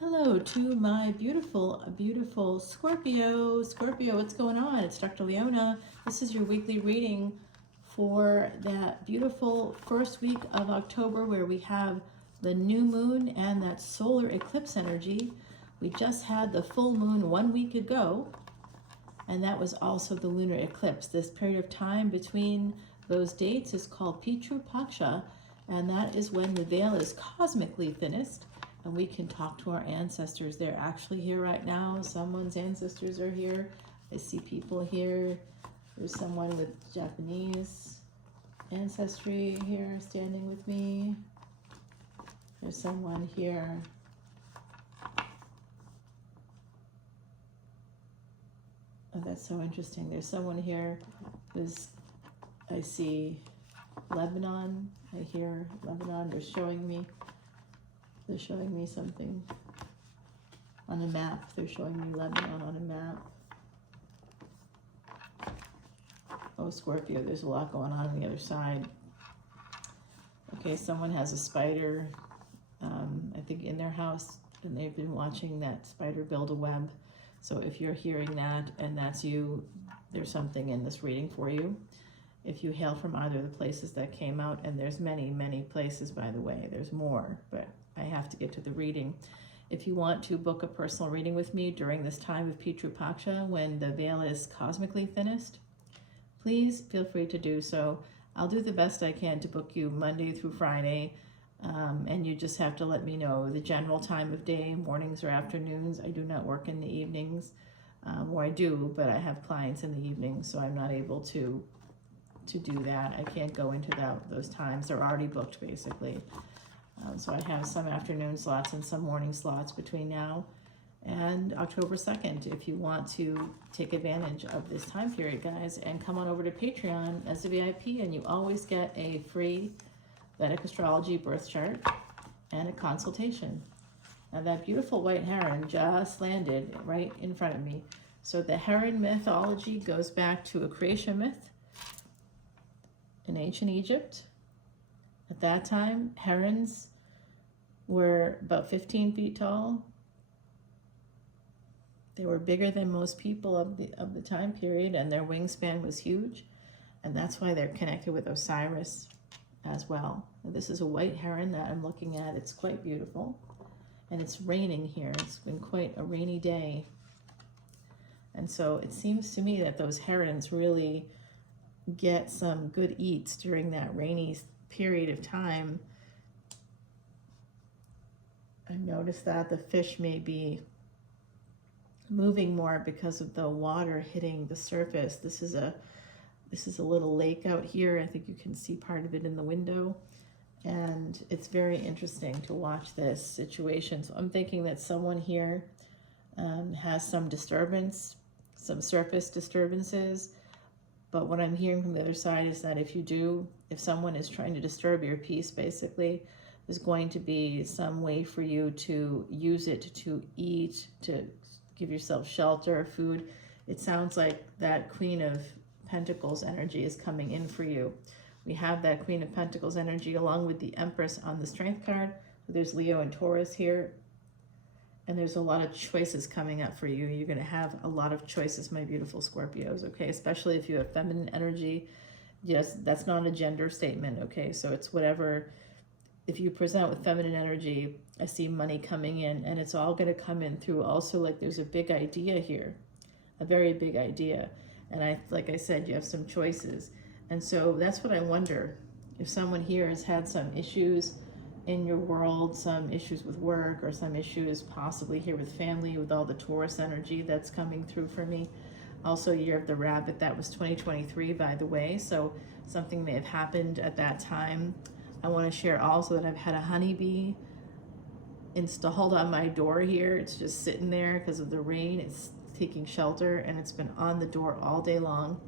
Hello to my beautiful Scorpio. Scorpio, what's going on? It's Dr. Leona. This is your weekly reading for that beautiful first week of October where we have the new moon and that solar eclipse energy. We just had the full moon 1 week ago, and that was also the lunar eclipse. This period of time between those dates is called Pitru Paksha, and that is when the veil is cosmically thinnest and we can talk to our ancestors. They're actually here right now. Someone's ancestors are here. I see people here. There's someone with Japanese ancestry here standing with me. There's someone here. Oh, that's so interesting. There's someone here who's, I see Lebanon. I hear Lebanon. They're showing me something on a map. They're showing me Lebanon on a map. Oh, Scorpio, there's a lot going on the other side. Okay, someone has a spider, I think in their house, and they've been watching that spider build a web. So if you're hearing that and that's you, there's something in this reading for you. If you hail from either of the places that came out, and there's many places, by the way, there's more, but I have to get to the reading. If you want to book a personal reading with me during this time of Pitru Paksha, when the veil is cosmically thinnest, please feel free to do so. I'll do the best I can to book you Monday through Friday, and you just have to let me know the general time of day, mornings or afternoons. I do not work in the evenings, or I do, but I have clients in the evenings, so I'm not able to do that. I can't go into those times. They're already booked, basically. So I have some afternoon slots and some morning slots between now and October 2nd. If you want to take advantage of this time period, guys, and come on over to Patreon as a VIP, and you always get a free Vedic Astrology birth chart and a consultation. Now that beautiful white heron just landed right in front of me. So the heron mythology goes back to a creation myth in ancient Egypt. At that time, herons were about 15 feet tall. They were bigger than most people of the time period, and their wingspan was huge, and that's why they're connected with Osiris as well. Now, this is a white heron that I'm looking at. It's quite beautiful, and it's raining here. It's been quite a rainy day, and so it seems to me that those herons really get some good eats during that rainy period of time. I noticed that the fish may be moving more because of the water hitting the surface. This is a little lake out here. I think you can see part of it in the window, and it's very interesting to watch this situation. So I'm thinking that someone here has some disturbance, some surface disturbances. But what I'm hearing from the other side is that if someone is trying to disturb your peace, basically, there's going to be some way for you to use it to eat, to give yourself shelter, food. It sounds like that Queen of Pentacles energy is coming in for you. We have that Queen of Pentacles energy along with the Empress on the Strength card. There's Leo and Taurus here. And there's a lot of choices coming up for you. You're going to have a lot of choices, my beautiful Scorpios, okay? Especially if you have feminine energy. Yes, that's not a gender statement, okay? So it's whatever. If you present with feminine energy, I see money coming in, and it's all going to come in through also, like, there's a big idea here, a very big idea. And like I said, you have some choices. And so that's what I wonder. If someone here has had some issues in your world, some issues with work, or some issues possibly here with family, with all the Taurus energy that's coming through for me. Also, Year of the Rabbit, that was 2023, by the way, so something may have happened at that time. I want to share also that I've had a honeybee installed on my door here. It's just sitting there because of the rain. It's taking shelter, and it's been on the door all day long.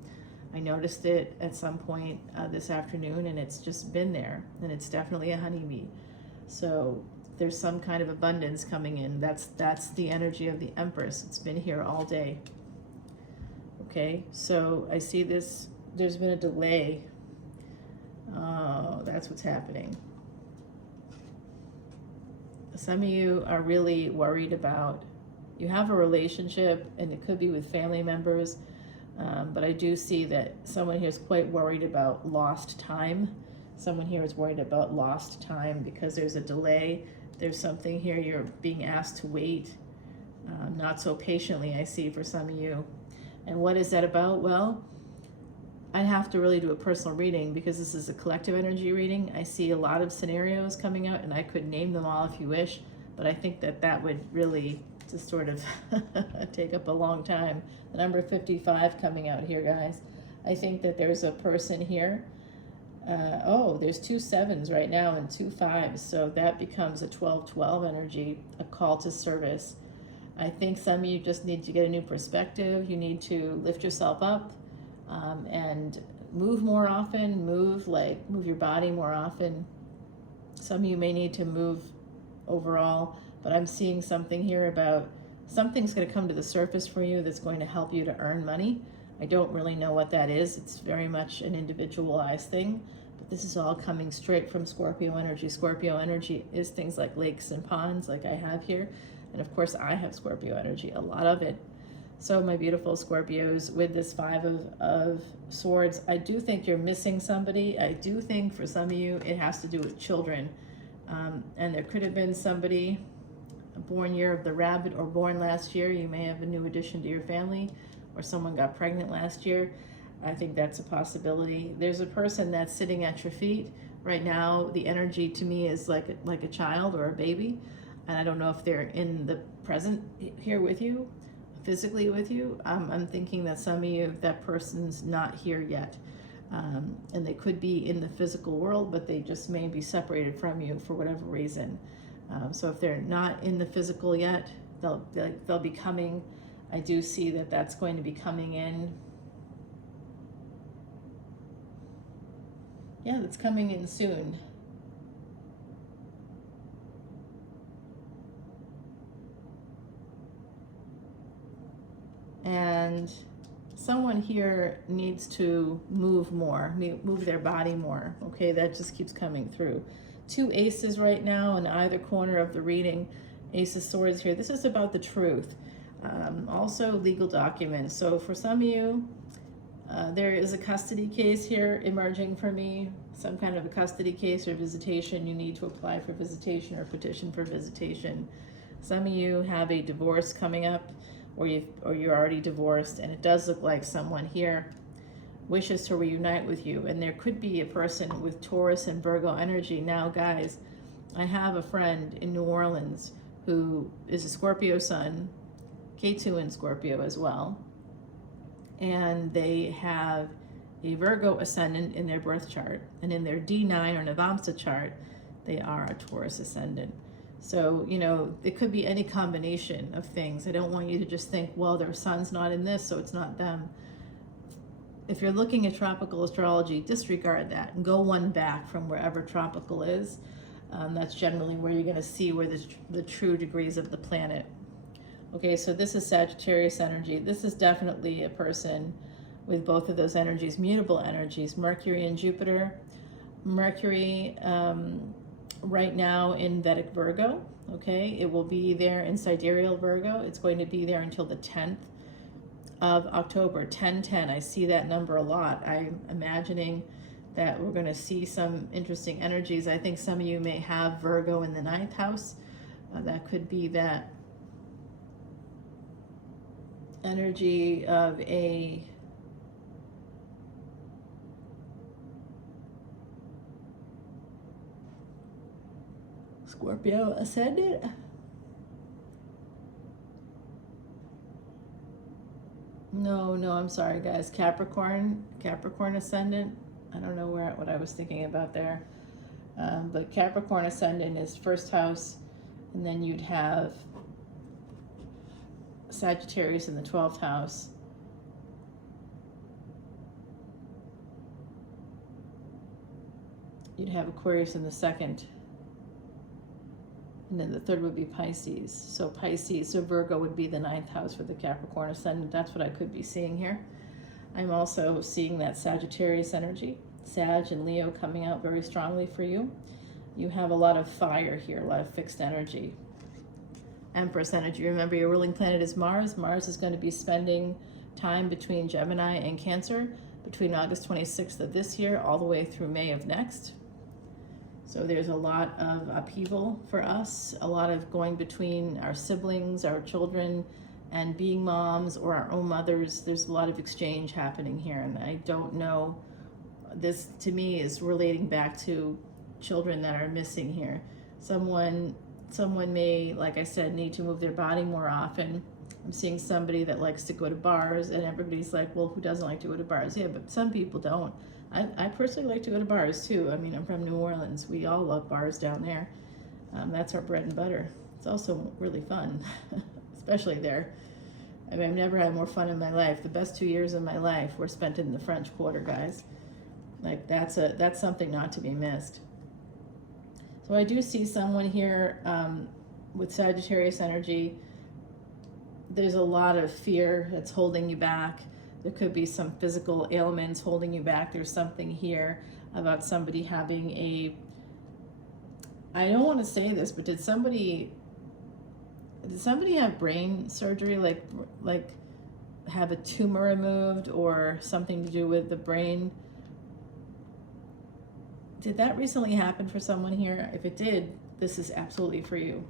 I noticed it at some point this afternoon, and it's just been there, and it's definitely a honeybee. So there's some kind of abundance coming in. That's the energy of the Empress. It's been here all day. Okay, so I see this, there's been a delay. Oh, that's what's happening. Some of you are really worried about, you have a relationship, and it could be with family members, but I do see that someone here is quite worried about lost time. Someone here is worried about lost time because there's a delay. There's something here you're being asked to wait, not so patiently, I see, for some of you. And what is that about? Well, I have to really do a personal reading because this is a collective energy reading. I see a lot of scenarios coming out, and I could name them all if you wish, but I think that that would really just sort of take up a long time. The number 55 coming out here, guys. I think that there's a person here. Oh, there's 2 7s right now and 2 5s, so that becomes a 12-12 energy, a call to service. I think some of you just need to get a new perspective. You need to lift yourself up. And move more often, move your body more often. Some of you may need to move overall, but I'm seeing something here about something's going to come to the surface for you that's going to help you to earn money. I don't really know what that is. It's very much an individualized thing, but this is all coming straight from Scorpio energy. Scorpio energy is things like lakes and ponds like I have here. And of course I have Scorpio energy, a lot of it. So my beautiful Scorpios, with this 5 of Swords, I do think you're missing somebody. I do think for some of you it has to do with children. And there could have been somebody born year of the rabbit or born last year. You may have a new addition to your family, or someone got pregnant last year. I think that's a possibility. There's a person that's sitting at your feet. Right now, the energy to me is like a child or a baby. And I don't know if they're in the present here with you, physically with you. I'm thinking that some of you, that person's not here yet. And they could be in the physical world, but they just may be separated from you for whatever reason. So if they're not in the physical yet, they'll be coming. I do see that that's going to be coming in. Yeah, that's coming in soon. And someone here needs to move more, move their body more. Okay, that just keeps coming through. 2 aces right now in either corner of the reading. Ace of Swords here. This is about the truth. Also legal documents. So for some of you, there is a custody case here emerging for me. Some kind of a custody case or visitation. You need to apply for visitation or petition for visitation. Some of you have a divorce coming up, or you're already divorced, and it does look like someone here wishes to reunite with you. And there could be a person with Taurus and Virgo energy. Now, guys, I have a friend in New Orleans who is a Scorpio sun, K2 in Scorpio as well, and they have a Virgo ascendant in their birth chart, and in their D9 or Navamsa chart, they are a Taurus ascendant. So, you know, it could be any combination of things. I don't want you to just think, well, their sun's not in this, so it's not them. If you're looking at tropical astrology, disregard that and go one back from wherever tropical is. That's generally where you're going to see where the true degrees of the planet. Okay, so this is Sagittarius energy. This is definitely a person with both of those energies, mutable energies, Mercury and Jupiter. Mercury, right now in Vedic Virgo, okay? It will be there in sidereal Virgo. It's going to be there until the 10th of October, 1010. I see that number a lot. I'm imagining that we're going to see some interesting energies. I think some of you may have Virgo in the 9th house. That could be that energy of a Scorpio ascendant. No, I'm sorry, guys. Capricorn ascendant. I don't know what I was thinking about there. But Capricorn ascendant is 1st house, and then you'd have Sagittarius in the 12th house. You'd have Aquarius in the 2nd. And then the 3rd would be Pisces. So Virgo would be the 9th house for the Capricorn ascendant. That's what I could be seeing here. I'm also seeing that Sagittarius energy, Sag and Leo coming out very strongly for you. You have a lot of fire here, a lot of fixed energy. Empress energy. Remember, your ruling planet is Mars. Mars is going to be spending time between Gemini and Cancer between August 26th of this year all the way through May of next. So there's a lot of upheaval for us, a lot of going between our siblings, our children, and being moms or our own mothers. There's a lot of exchange happening here, and I don't know, this to me is relating back to children that are missing here. Someone may, like I said, need to move their body more often. I'm seeing somebody that likes to go to bars, and everybody's like, well, who doesn't like to go to bars? Yeah, but some people don't. I personally like to go to bars too. I mean, I'm from New Orleans. We all love bars down there. That's our bread and butter. It's also really fun, especially there. I mean, I've never had more fun in my life. The best 2 years of my life were spent in the French Quarter, guys. Like, that's something not to be missed. So I do see someone here with Sagittarius energy. There's a lot of fear that's holding you back. There could be some physical ailments holding you back. There's something here about somebody having a, I don't want to say this, but did somebody have brain surgery, like have a tumor removed or something to do with the brain? Did that recently happen for someone here? If it did, this is absolutely for you.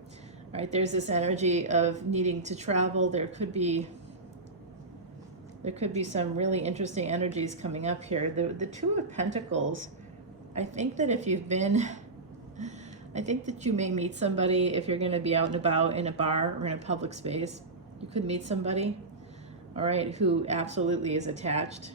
All right, there's this energy of needing to travel. There could be some really interesting energies coming up here. The Two of Pentacles, I think that if you've been, I think that you may meet somebody if you're going to be out and about in a bar or in a public space. You could meet somebody, all right, who absolutely is attached.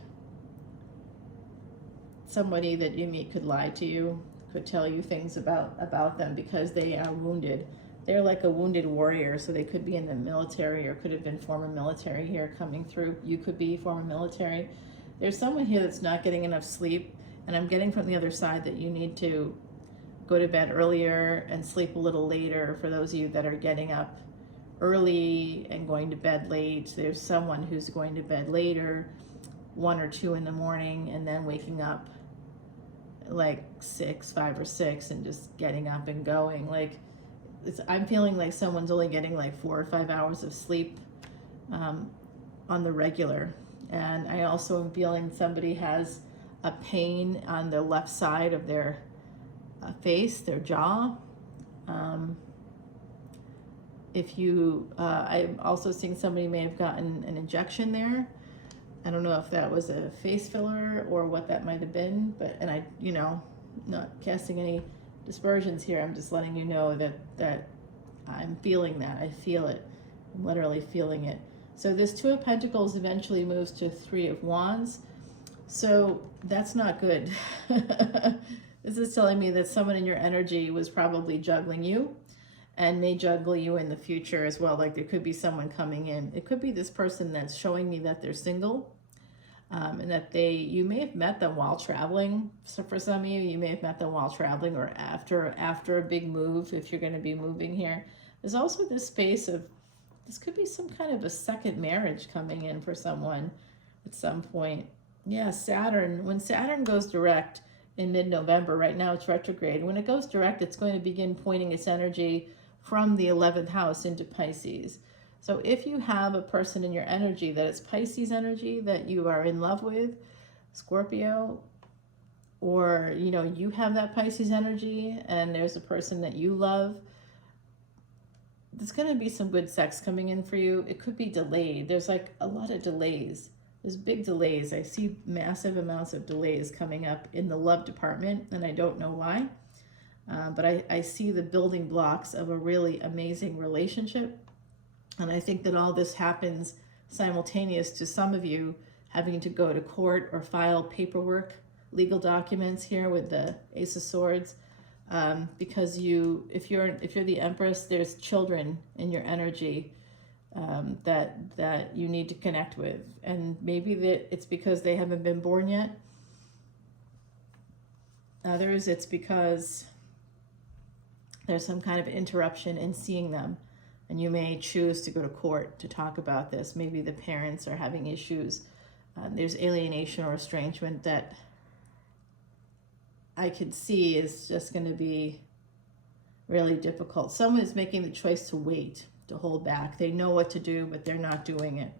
Somebody that you meet could lie to you, could tell you things about them because they are wounded. They're like a wounded warrior, so they could be in the military or could have been former military here coming through. You could be former military. There's someone here that's not getting enough sleep, and I'm getting from the other side that you need to go to bed earlier and sleep a little later. For those of you that are getting up early and going to bed late, there's someone who's going to bed later, 1 or 2 in the morning, and then waking up like 5 or 6 and just getting up and going. Like, I'm feeling like someone's only getting like 4 or 5 hours of sleep on the regular. And I also am feeling somebody has a pain on the left side of their face, their jaw. I'm also seeing somebody may have gotten an injection there. I don't know if that was a face filler or what that might have been, and I, not casting any dispersions here. I'm just letting you know that I'm feeling that. I feel it. I'm literally feeling it. So this Two of Pentacles eventually moves to Three of Wands. So that's not good. This is telling me that someone in your energy was probably juggling you and may juggle you in the future as well. Like, there could be someone coming in. It could be this person that's showing me that they're single. And that you may have met them while traveling. So for some of you, you may have met them while traveling or after a big move, if you're going to be moving here. There's also this space of, this could be some kind of a second marriage coming in for someone at some point. Yeah, Saturn, when Saturn goes direct in mid-November, right now it's retrograde. When it goes direct, it's going to begin pointing its energy from the 11th house into Pisces. So if you have a person in your energy that is Pisces energy that you are in love with, Scorpio, or you have that Pisces energy and there's a person that you love, there's going to be some good sex coming in for you. It could be delayed. There's like a lot of delays. There's big delays. I see massive amounts of delays coming up in the love department, and I don't know why. But I see the building blocks of a really amazing relationship. And I think that all this happens simultaneous to some of you having to go to court or file paperwork, legal documents here with the Ace of Swords, because if you're the Empress, there's children in your energy that you need to connect with, and maybe that it's because they haven't been born yet. Others, it's because there's some kind of interruption in seeing them. And you may choose to go to court to talk about this. Maybe the parents are having issues. There's alienation or estrangement that I could see is just going to be really difficult. Someone is making the choice to wait, to hold back. They know what to do, but they're not doing it.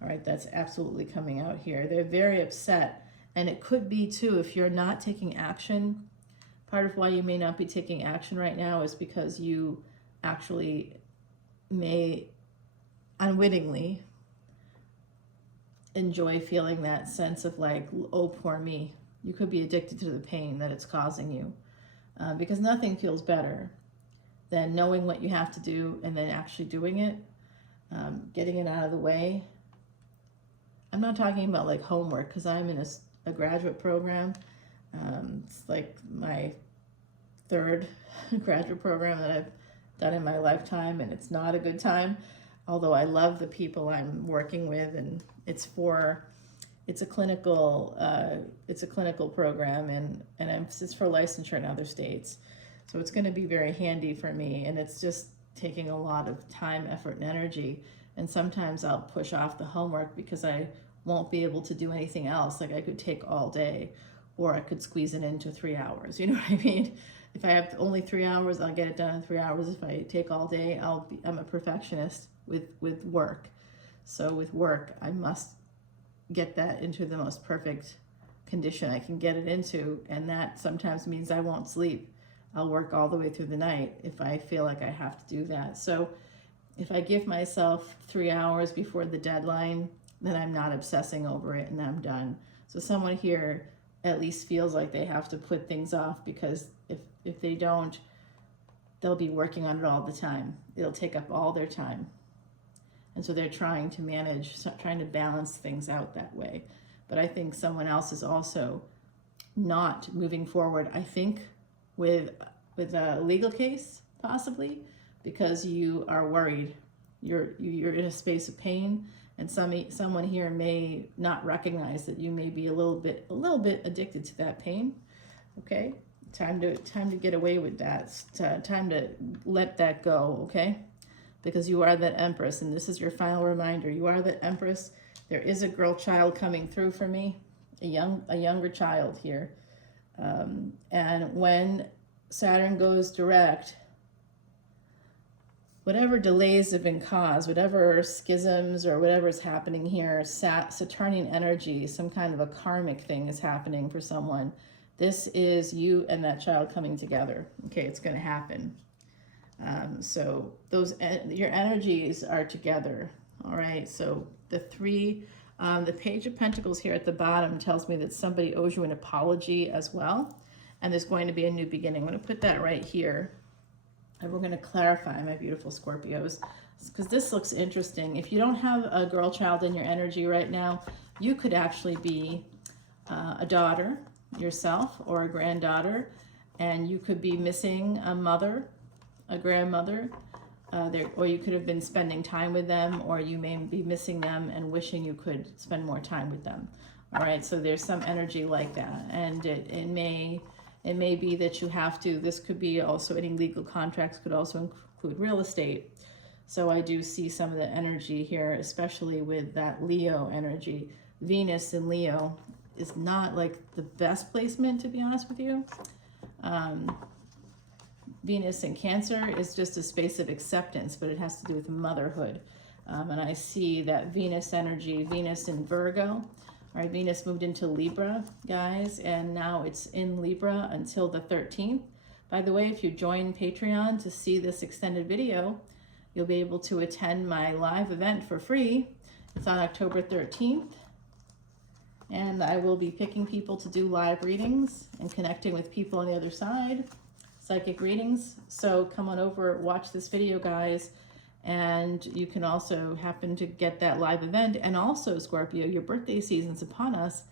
All right, that's absolutely coming out here. They're very upset. And it could be too, if you're not taking action, part of why you may not be taking action right now is because you actually may unwittingly enjoy feeling that sense of like, oh, poor me. You could be addicted to the pain that it's causing you, because nothing feels better than knowing what you have to do and then actually doing it, getting it out of the way. I'm not talking about like homework, because I'm in a graduate program. It's like my third graduate program that I've done in my lifetime, and it's not a good time, although I love the people I'm working with, and it's a clinical program, and it's for licensure in other states, so it's going to be very handy for me, and it's just taking a lot of time, effort, and energy. And sometimes I'll push off the homework because I won't be able to do anything else. Like I could take all day, or I could squeeze it into 3 hours. You know what I mean? If I have only 3 hours, I'll get it done in 3 hours. If I take all day, I'm a perfectionist with work. So with work, I must get that into the most perfect condition I can get it into, and that sometimes means I won't sleep. I'll work all the way through the night if I feel like I have to do that. So if I give myself 3 hours before the deadline, then I'm not obsessing over it and I'm done. So someone here at least feels like they have to put things off, because if they don't, they'll be working on it all the time. It'll take up all their time. And so they're trying to manage, trying to balance things out that way. But I think someone else is also not moving forward, I think, with a legal case, possibly, because you are worried. You're in a space of pain, and someone here may not recognize that you may be a little bit addicted to that pain. Okay, time to get away with that. Time to let that go. Okay, because you are that Empress, and this is your final reminder. You are that Empress. There is a girl child coming through for me, a younger child here, and when Saturn goes direct, whatever delays have been caused, whatever schisms or whatever is happening here, Saturnian energy, some kind of a karmic thing is happening for someone. This is you and that child coming together. Okay, it's going to happen. So your energies are together. All right. So the Page of Pentacles here at the bottom tells me that somebody owes you an apology as well, and there's going to be a new beginning. I'm going to put that right here. And we're going to clarify, my beautiful Scorpios, because this looks interesting. If you don't have a girl child in your energy right now, you could actually be a daughter yourself or a granddaughter, and you could be missing a mother, a grandmother, or you could have been spending time with them, or you may be missing them and wishing you could spend more time with them. All right, so there's some energy like that, and it may be that you have to, this could be also, any legal contracts could also include real estate. So I do see some of the energy here, especially with that Leo energy. Venus in Leo is not like the best placement, to be honest with you. Venus in Cancer is just a space of acceptance, but it has to do with motherhood. And I see that Venus energy, Venus in Virgo. All right, Venus moved into Libra, guys, and now it's in Libra until the 13th. By the way, if you join Patreon to see this extended video, you'll be able to attend my live event for free. It's on October 13th, and I will be picking people to do live readings and connecting with people on the other side, psychic readings. So come on over, watch this video, guys. And you can also happen to get that live event. And also, Scorpio, your birthday season's upon us.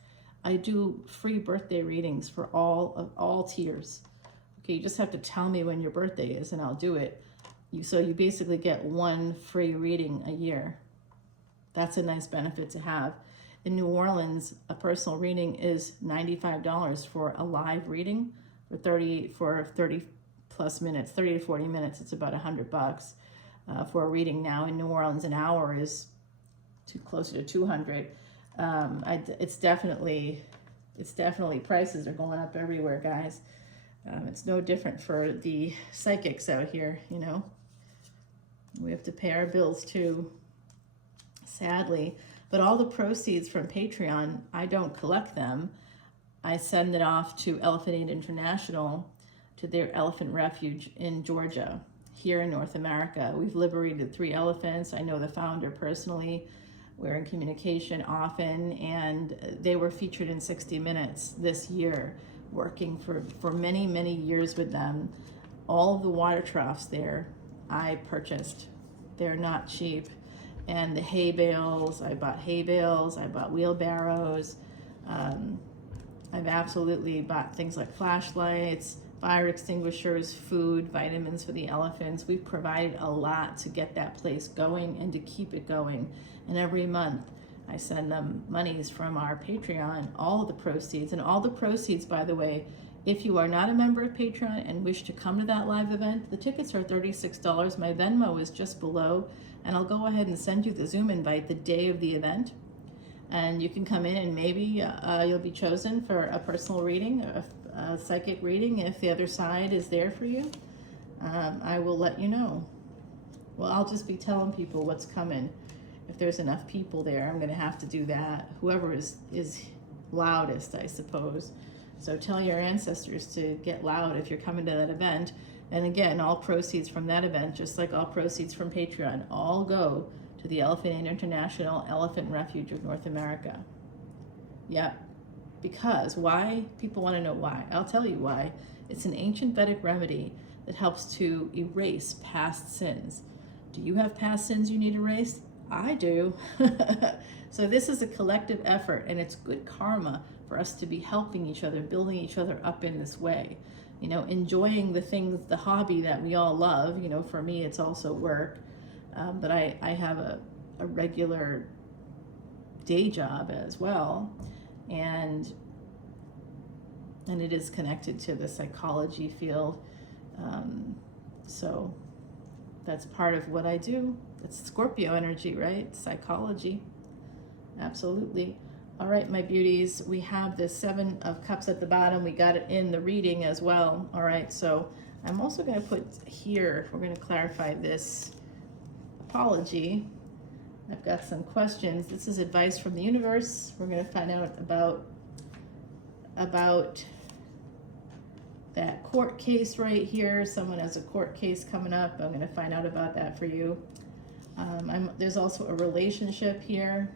I do free birthday readings for all tiers. Okay, you just have to tell me when your birthday is and I'll do it. So you basically get one free reading a year. That's a nice benefit to have. In New Orleans, a personal reading is $95 for a live reading for 30 plus minutes, 30 to 40 minutes. It's about $100. For a reading now in New Orleans. An hour is closer to $200. It's definitely prices are going up everywhere, guys. It's no different for the psychics out here, you know. We have to pay our bills too, sadly. But all the proceeds from Patreon, I don't collect them. I send it off to Elephant Aid International, to their elephant refuge in Georgia, here in North America. We've liberated 3 elephants. I know the founder personally. We're in communication often, and they were featured in 60 Minutes this year, working for many, many years with them. All of the water troughs there, I purchased. They're not cheap. And the hay bales, I bought hay bales, I bought wheelbarrows. I've absolutely bought things like flashlights, fire extinguishers, food, vitamins for the elephants. We've provided a lot to get that place going and to keep it going. And every month I send them monies from our Patreon, all of the proceeds. And all the proceeds, by the way, if you are not a member of Patreon and wish to come to that live event, the tickets are $36. My Venmo is just below, and I'll go ahead and send you the Zoom invite the day of the event. And you can come in and maybe you'll be chosen for a personal reading, a psychic reading, if the other side is there for you. I will let you know. Well, I'll just be telling people what's coming. If there's enough people there, I'm going to have to do that. Whoever is loudest, I suppose. So tell your ancestors to get loud if you're coming to that event. And again, all proceeds from that event, just like all proceeds from Patreon, all go to the Elephant Aid International Elephant Refuge of North America. Yep. Because why? People want to know why. I'll tell you why. It's an ancient Vedic remedy that helps to erase past sins. Do you have past sins you need erased? I do. So this is a collective effort, and it's good karma for us to be helping each other, building each other up in this way. You know, enjoying the things, the hobby that we all love. You know, for me, it's also work. But I have a regular day job as well. And it is connected to the psychology field. So that's part of what I do. It's Scorpio energy, right? Psychology. Absolutely. All right, my beauties, we have the 7 of Cups at the bottom. We got it in the reading as well. All right, so I'm also going to put here, we're going to clarify this apology. I've got some questions. This is advice from the universe. We're going to find out about that court case right here. Someone has a court case coming up. I'm going to find out about that for you. There's also a relationship here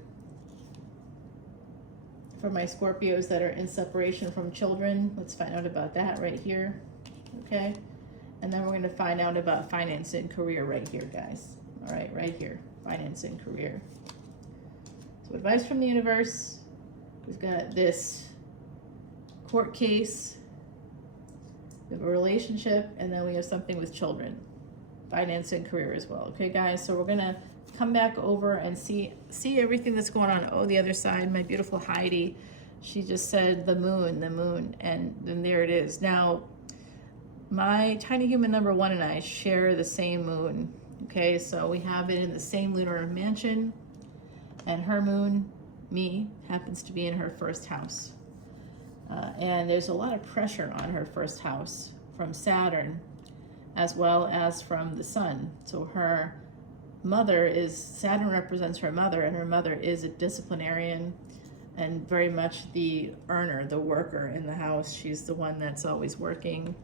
for my Scorpios that are in separation from children. Let's find out about that right here. Okay. And then we're going to find out about finance and career right here, guys. All right, right here. Finance and career. So advice from the universe. We've got this court case. We have a relationship, and then we have something with children. Finance and career as well. Okay, guys, so we're going to come back over and see everything that's going on. Oh, the other side, my beautiful Heidi. She just said the moon, and then there it is. Now, my tiny human number 1 and I share the same moon. Okay, so we have it in the same lunar mansion, and her moon, me, happens to be in her first house. And there's a lot of pressure on her first house from Saturn, as well as from the sun. So her mother is, Saturn represents her mother, and her mother is a disciplinarian and very much the earner, the worker in the house. She's the one that's always working.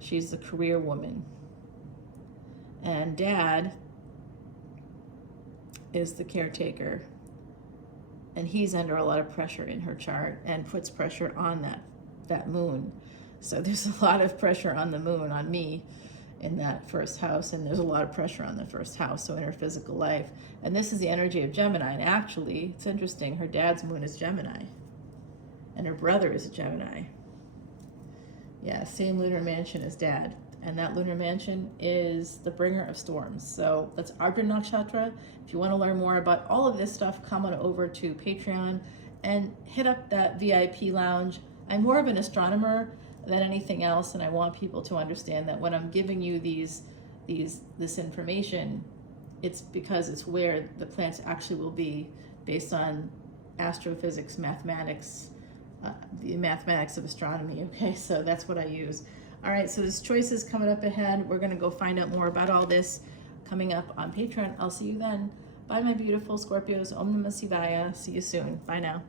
She's the career woman. And Dad is the caretaker, and he's under a lot of pressure in her chart and puts pressure on that moon. So there's a lot of pressure on the moon, on me, in that first house, and there's a lot of pressure on the first house, so in her physical life. And this is the energy of Gemini, and actually, it's interesting, her dad's moon is Gemini, and her brother is a Gemini. Yeah, same lunar mansion as Dad, and that lunar mansion is the bringer of storms. So that's Ardra Nakshatra. If you want to learn more about all of this stuff, come on over to Patreon and hit up that VIP lounge. I'm more of an astronomer than anything else, and I want people to understand that when I'm giving you this information, it's because it's where the planets actually will be based on astrophysics, mathematics, the mathematics of astronomy, okay? So that's what I use. All right, so there's choices coming up ahead. We're gonna go find out more about all this coming up on Patreon. I'll see you then. Bye, my beautiful Scorpios. Om Namah Shivaya. See you soon. Bye now.